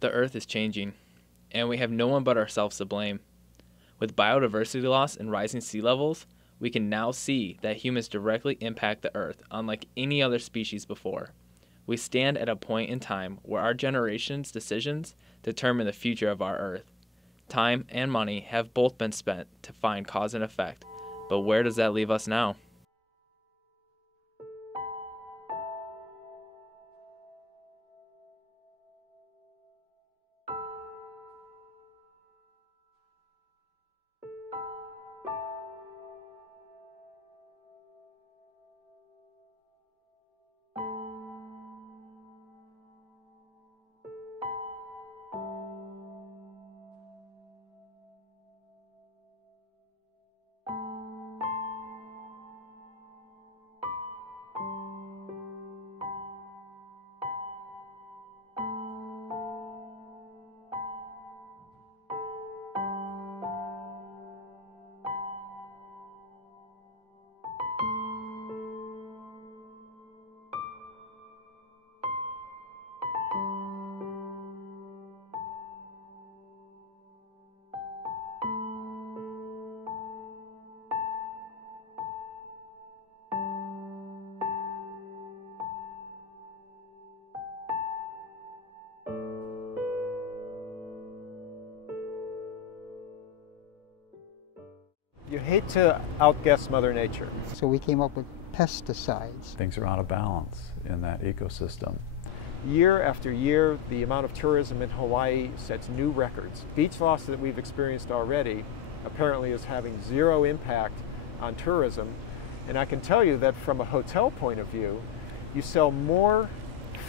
The Earth is changing, and we have no one but ourselves to blame. With biodiversity loss and rising sea levels, we can now see that humans directly impact the Earth unlike any other species before. We stand at a point in time where our generation's decisions determine the future of our Earth. Time and money have both been spent to find cause and effect, but where does that leave us now? You hate to outguess Mother Nature. So we came up with pesticides. Things are out of balance in that ecosystem. Year after year, the amount of tourism in Hawaii sets new records. Beach loss that we've experienced already apparently is having zero impact on tourism. And I can tell you that from a hotel point of view, you sell more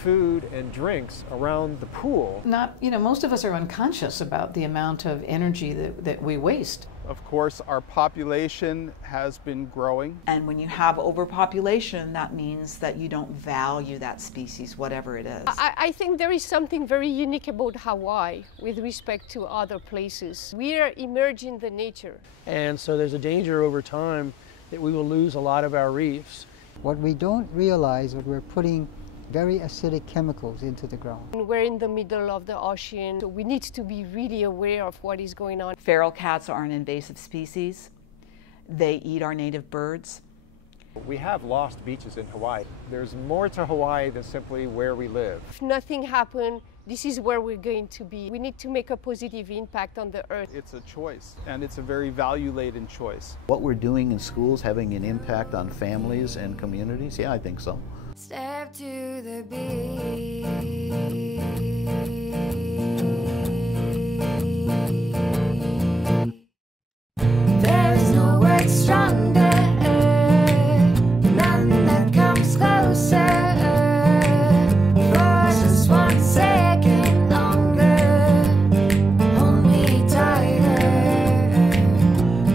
food and drinks around the pool. Most of us are unconscious about the amount of energy that we waste. Of course, our population has been growing. And when you have overpopulation, that means that you don't value that species, whatever it is. I think there is something very unique about Hawaii with respect to other places. We are emerging the nature. And so there's a danger over time that we will lose a lot of our reefs. What we don't realize is we're putting very acidic chemicals into the ground. We're in the middle of the ocean, so we need to be really aware of what is going on. Feral cats are an invasive species. They eat our native birds. We have lost beaches in Hawaii. There's more to Hawaii than simply where we live. If nothing happened, this is where we're going to be. We need to make a positive impact on the Earth. It's a choice, and it's a very value-laden choice. What we're doing in schools having an impact on families and communities? Yeah, I think so. Step to the beat. There is no word stronger, none that comes closer. For just 1 second longer, hold me tighter.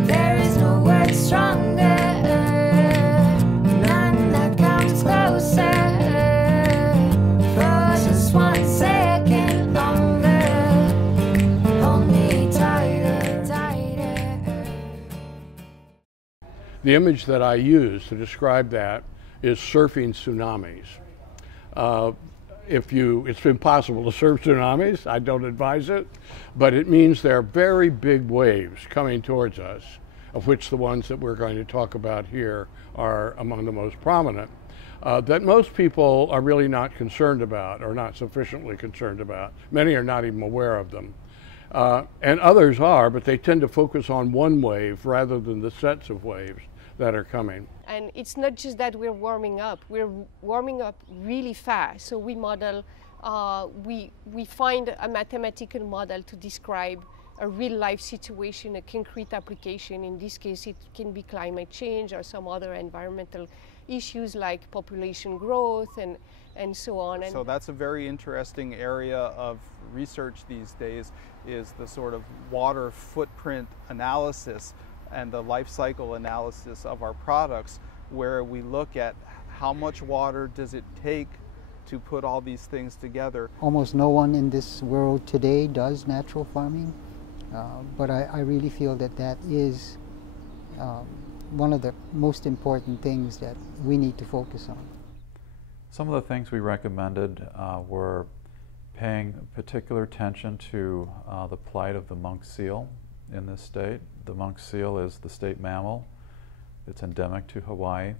There is no word stronger, none that comes closer. For just 1 second longer, hold me tighter, tighter. The image that I use to describe that is surfing tsunamis. It's impossible to surf tsunamis, I don't advise it, but it means there are very big waves coming towards us, of which the ones that we're going to talk about here are among the most prominent, that most people are really not concerned about or not sufficiently concerned about. Many are not even aware of them. And others are, but they tend to focus on one wave rather than the sets of waves that are coming. And it's not just that we're warming up really fast. So we model, we find a mathematical model to describe a real life situation, a concrete application. In this case, it can be climate change or some other environmental issues like population growth and so on. So that's a very interesting area of research these days, is the sort of water footprint analysis and the life cycle analysis of our products, where we look at how much water does it take to put all these things together. Almost no one in this world today does natural farming, but I really feel that that is one of the most important things that we need to focus on. Some of the things we recommended were paying particular attention to the plight of the monk seal in this state. The monk seal is the state mammal. It's endemic to Hawaii,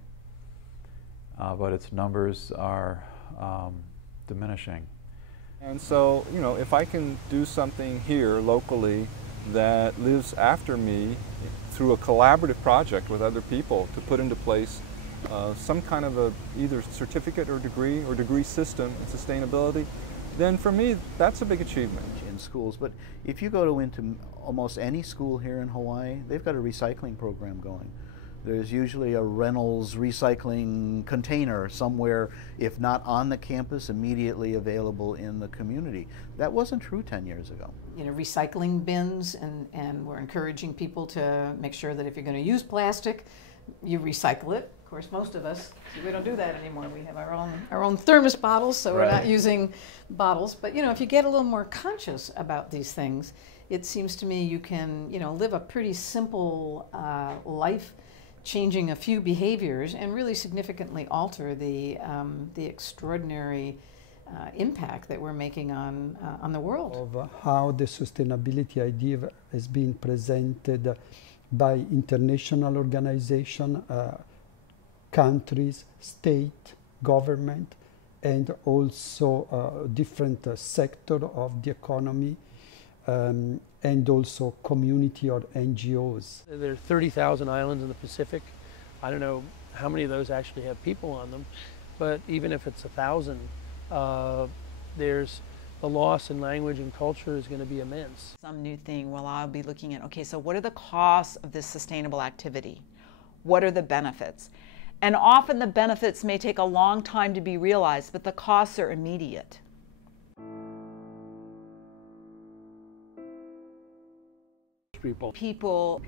but its numbers are diminishing. And so, you know, if I can do something here locally that lives after me through a collaborative project with other people to put into place some kind of a either certificate or degree system in sustainability, then for me that's a big achievement. In schools, but if you go into almost any school here in Hawaii, they've got a recycling program going. There's usually a Reynolds recycling container somewhere, if not on the campus, immediately available in the community. That wasn't true 10 years ago. You know, recycling bins, and we're encouraging people to make sure that if you're going to use plastic, you recycle it. Of course, most of us, we don't do that anymore. We have our own thermos bottles, so we're not using bottles. But you know, if you get a little more conscious about these things, it seems to me you can, you know, live a pretty simple life, changing a few behaviors and really significantly alter the extraordinary impact that we're making on the world. Of how the sustainability idea has been presented by international organizations, countries, state, government, and also different sector of the economy, and also community or NGOs. There are 30,000 islands in the Pacific. I don't know how many of those actually have people on them, but even if it's 1,000, there's the loss in language and culture is going to be immense. Some new thing, well, I'll be looking at, okay, so what are the costs of this sustainable activity? What are the benefits? And often the benefits may take a long time to be realized, but the costs are immediate. People.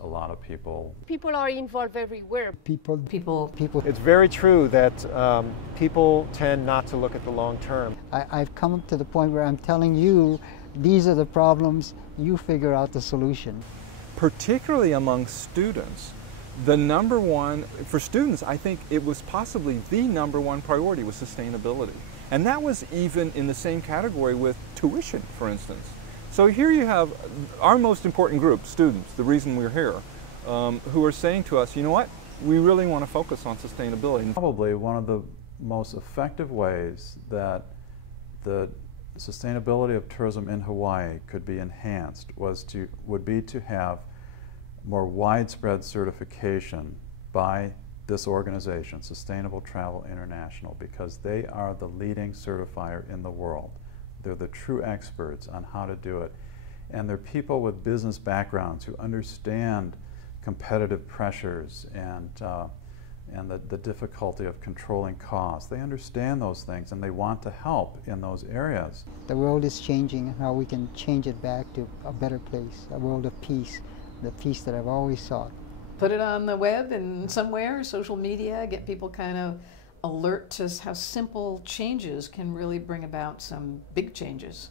A lot of people. People are involved everywhere. People. It's very true that people tend not to look at the long term. I've come up to the point where I'm telling you, these are the problems, you figure out the solution. Particularly among students, the number one, for students, I think it was possibly the number one priority was sustainability. And that was even in the same category with tuition, for instance. So here you have our most important group, students, the reason we're here, who are saying to us, you know what, we really want to focus on sustainability. Probably one of the most effective ways that the sustainability of tourism in Hawaii could be enhanced would be to have more widespread certification by this organization, Sustainable Travel International, because they are the leading certifier in the world. They're the true experts on how to do it. And they're people with business backgrounds who understand competitive pressures and the difficulty of controlling costs. They understand those things and they want to help in those areas. The world is changing, how we can change it back to a better place, a world of peace, the peace that I've always sought. Put it on the web and somewhere, social media, get people kind of alert to how simple changes can really bring about some big changes.